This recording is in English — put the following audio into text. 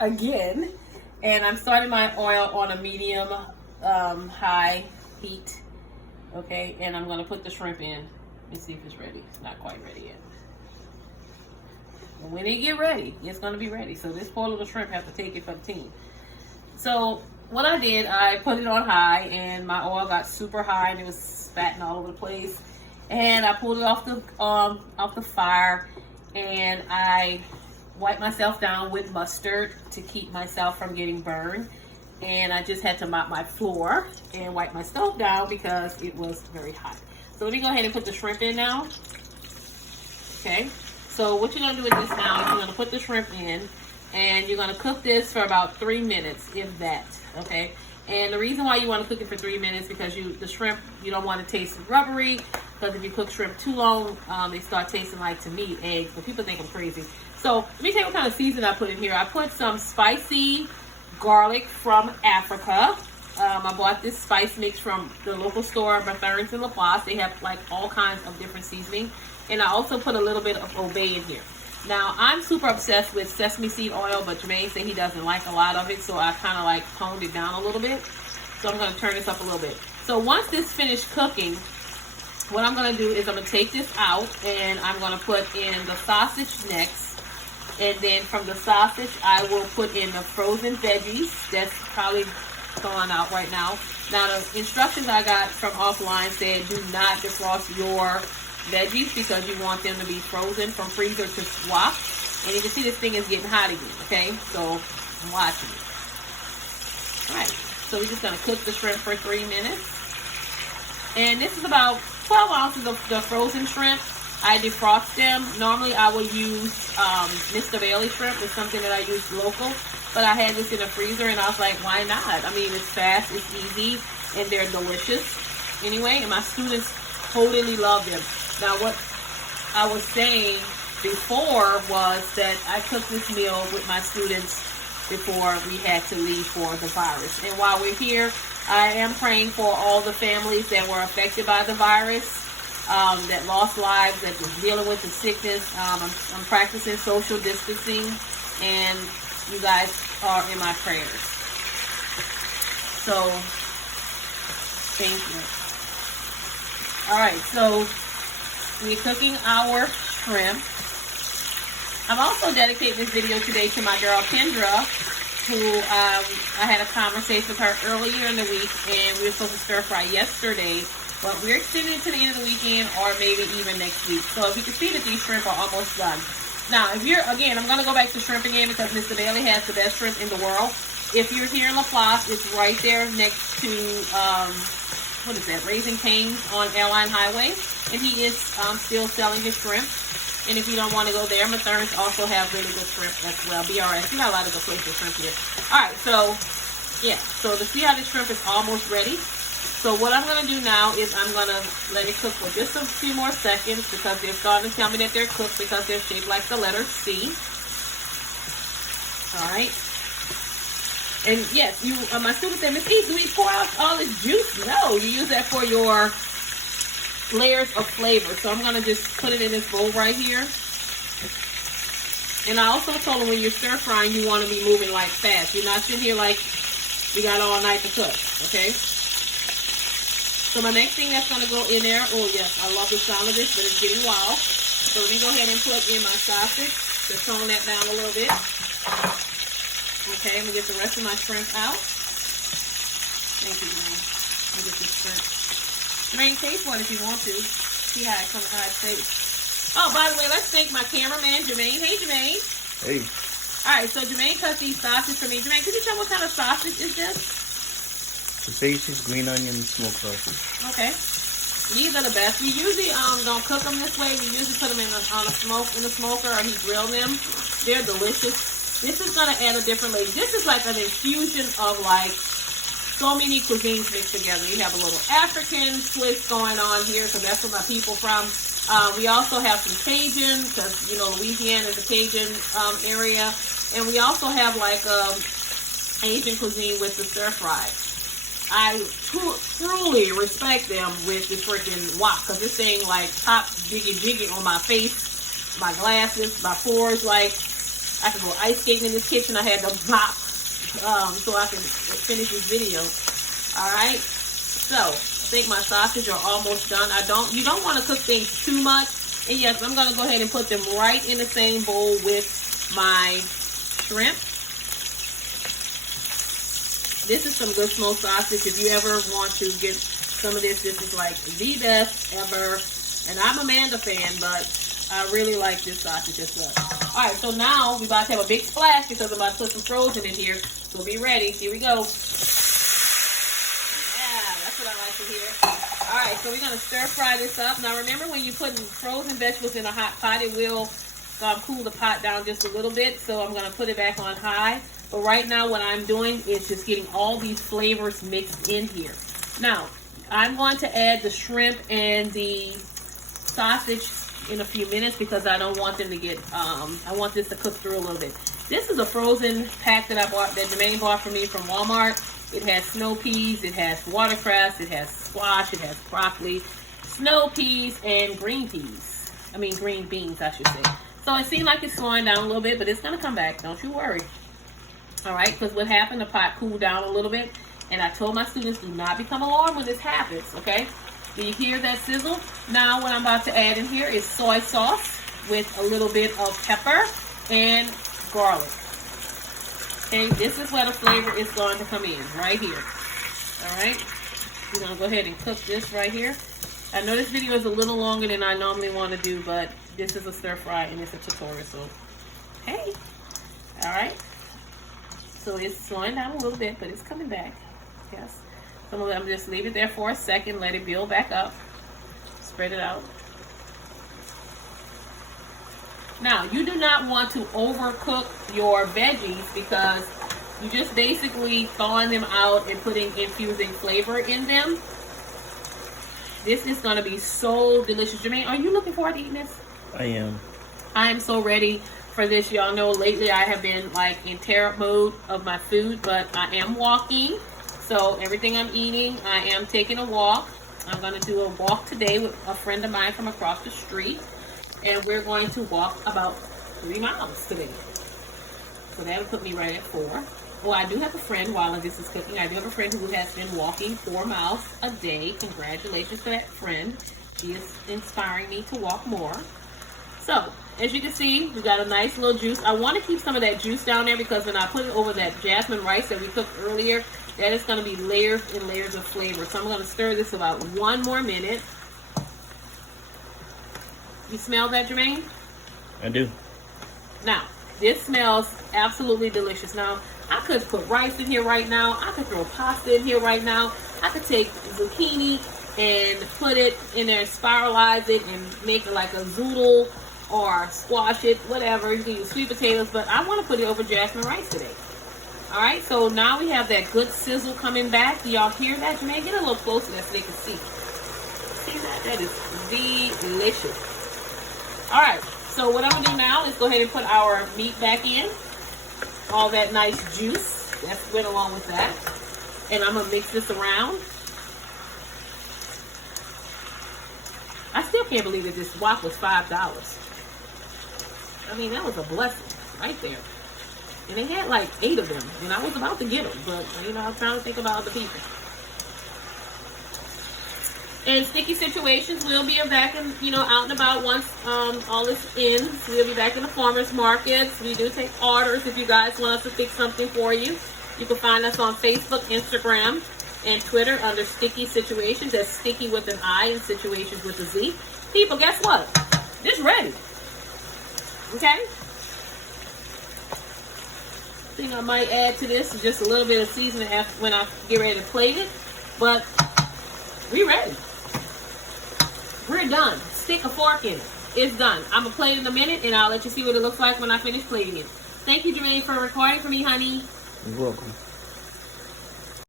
again, and I'm starting my oil on a medium high heat. Okay, and I'm gonna put the shrimp in and see if it's ready. It's not quite ready yet. And when it get ready, it's gonna be ready. So this poor little shrimp have to take it for the team. So what I did, I put it on high, and my oil got super high, and it was spatting all over the place. And I pulled it off the fire, and I wiped myself down with mustard to keep myself from getting burned. And I just had to mop my floor and wipe my stove down because it was very hot. So let me go ahead and put the shrimp in now. Okay, so what you're gonna do with this now is you're gonna put the shrimp in, and you're gonna cook this for about 3 minutes, if that. Okay, and the reason why you want to cook it for 3 minutes because the shrimp, you don't want to taste rubbery, because if you cook shrimp too long, they start tasting like, to me, eggs. But people think I'm crazy. So let me tell you what kind of season I put in here. I put some spicy garlic from Africa. I bought this spice mix from the local store, Bethurns in La Place. They have like all kinds of different seasoning. And I also put a little bit of Obey in here. Now, I'm super obsessed with sesame seed oil, but Jermaine said he doesn't like a lot of it, so I kind of like toned it down a little bit. So I'm going to turn this up a little bit. So once this finished cooking, what I'm going to do is I'm going to take this out, and I'm going to put in the sausage next. And then from the sausage, I will put in the frozen veggies. That's probably going out right now. Now, the instructions I got from offline said do not defrost your veggies because you want them to be frozen from freezer to swap. And you can see this thing is getting hot again, okay? So I'm watching it. All right, so we're just gonna cook the shrimp for 3 minutes. And this is about 12 ounces of the frozen shrimp. I defrost them. Normally I would use Mr. Bailey shrimp. It's something that I use local. But I had this in the freezer and I was like, why not? I mean, it's fast, it's easy, and they're delicious. Anyway, and my students totally love them. Now, what I was saying before was that I cooked this meal with my students before we had to leave for the virus. And while we're here, I am praying for all the families that were affected by the virus. That lost lives, that was dealing with the sickness. I'm practicing social distancing, and you guys are in my prayers. So, thank you. All right, so we're cooking our shrimp. I'm also dedicating this video today to my girl Kendra, who I had a conversation with her earlier in the week, and we were supposed to stir fry yesterday. But we're extending it to the end of the weekend or maybe even next week. So if you can see that these shrimp are almost done. Now, if you're, again, I'm going to go back to shrimp again because Mr. Bailey has the best shrimp in the world. If you're here in La Place, it's right there next to, what is that, Raising Cane's on Airline Highway. And he is still selling his shrimp. And if you don't want to go there, Bethurns also have really good shrimp as well. BRS, we got a lot of good places shrimp here. All right, so, yeah. So to see how the shrimp is almost ready. So what I'm going to do now is I'm going to let it cook for just a few more seconds because they're starting to tell me that they're cooked because they're shaped like the letter C. All right. And yes, you, my student said, Miss E, do we pour out all this juice? No, you use that for your layers of flavor. So I'm going to just put it in this bowl right here. And I also told them when you're stir frying, you want to be moving like fast. You're not sitting here like we got all night to cook, okay? So my next thing that's going to go in there, oh yes, I love the sound of this, but it's getting wild. So let me go ahead and put in my sausage to tone that down a little bit. Okay, I'm going to get the rest of my shrimp out. Thank you, Jermaine. Let me get this shrimp. Jermaine, taste one if you want to. See how it comes, how it tastes. Oh, by the way, let's thank my cameraman, Jermaine. Hey, Jermaine. Hey. All right, so Jermaine cut these sausages for me. Jermaine, could you tell what kind of sausage is this? Potatoes, green onion, smoked sausage. Okay. These are the best. We usually don't cook them this way. We usually put them in the smoker, or he grill them. They're delicious. This is gonna add a different layer. This is like an infusion of like so many cuisines mixed together. You have a little African twist going on here, because that's where my people from. We also have some Cajun, because you know Louisiana is a Cajun area, and we also have like Asian cuisine with the stir fry. I truly respect them with the freaking wok, because this thing like pops jiggy on my face, my glasses, my pores, like I could go ice skating in this kitchen. I had to mop so I can finish this video. All right. So I think my sausage are almost done. You don't want to cook things too much. And yes, I'm going to go ahead and put them right in the same bowl with my shrimp. This is some good smoked sausage. If you ever want to get some of this is like the best ever. And I'm a Amanda fan, but I really like this sausage as well. All right, so now we're about to have a big splash because I'm about to put some frozen in here. So be ready. Here we go. Yeah, that's what I like to hear. All right, so we're going to stir fry this up. Now, remember when you put frozen vegetables in a hot pot, it will cool the pot down just a little bit. So I'm going to put it back on high. But right now, what I'm doing is just getting all these flavors mixed in here. Now, I'm going to add the shrimp and the sausage in a few minutes because I don't want them to get, I want this to cook through a little bit. This is a frozen pack that I bought, that Jermaine bought for me from Walmart. It has snow peas, it has watercress, it has squash, it has broccoli, snow peas, and green peas. I mean green beans, I should say. So it seems like it's slowing down a little bit, but it's going to come back. Don't you worry. All right, because what happened, the pot cooled down a little bit. And I told my students, do not become alarmed when this happens, okay? Do you hear that sizzle? Now what I'm about to add in here is soy sauce with a little bit of pepper and garlic. Okay, this is where the flavor is going to come in, right here. All right, we're going to go ahead and cook this right here. I know this video is a little longer than I normally want to do, but this is a stir fry and it's a tutorial, so hey. All right, so it's slowing down a little bit, but it's coming back. Yes. Some of them just leave it there for a second, let it build back up, spread it out. Now, you do not want to overcook your veggies because you just basically thawing them out and infusing flavor in them. This is going to be so delicious. Jermaine, are you looking forward to eating this? I am. I am so ready for this. Y'all know lately I have been like in tear-up mode of my food, but I am walking. So everything I'm eating, I am taking a walk. I'm going to do a walk today with a friend of mine from across the street. And we're going to walk about 3 miles today. So that will put me right at 4. Well, I do have a friend while this is cooking. I do have a friend who has been walking 4 miles a day. Congratulations to that friend. She is inspiring me to walk more. So, as you can see, we got a nice little juice. I want to keep some of that juice down there because when I put it over that jasmine rice that we cooked earlier, that is going to be layers and layers of flavor. So I'm going to stir this about 1 more minute. You smell that, Jermaine? I do. Now, this smells absolutely delicious. Now, I could put rice in here right now. I could throw pasta in here right now. I could take zucchini and put it in there and spiralize it and make it like a zoodle or squash it, whatever. You can use sweet potatoes, but I want to put it over jasmine rice today. All right, so now we have that good sizzle coming back. Do y'all hear that? Jermaine, get a little closer so they can see. See that? That is delicious. All right, so what I'm going to do now is go ahead and put our meat back in. All that nice juice that went along with that. And I'm going to mix this around. I still can't believe that this wok was $5. I mean, that was a blessing right there. And they had like 8 of them. And I was about to get them. But, you know, I'm trying to think about other people. And Sticky Situations will be back in, you know, out and about once all this ends. We'll be back in the farmers markets. We do take orders if you guys want us to fix something for you. You can find us on Facebook, Instagram, and Twitter under Sticky Situations. That's Sticky with an I and Situations with a Z. People, guess what? It's ready. Okay? I think I might add to this just a little bit of seasoning after when I get ready to plate it. But we ready. We're done. Stick a fork in it. It's done. I'm going to plate it in a minute, and I'll let you see what it looks like when I finish plating it. Thank you, Jermaine, for recording for me, honey. You're welcome.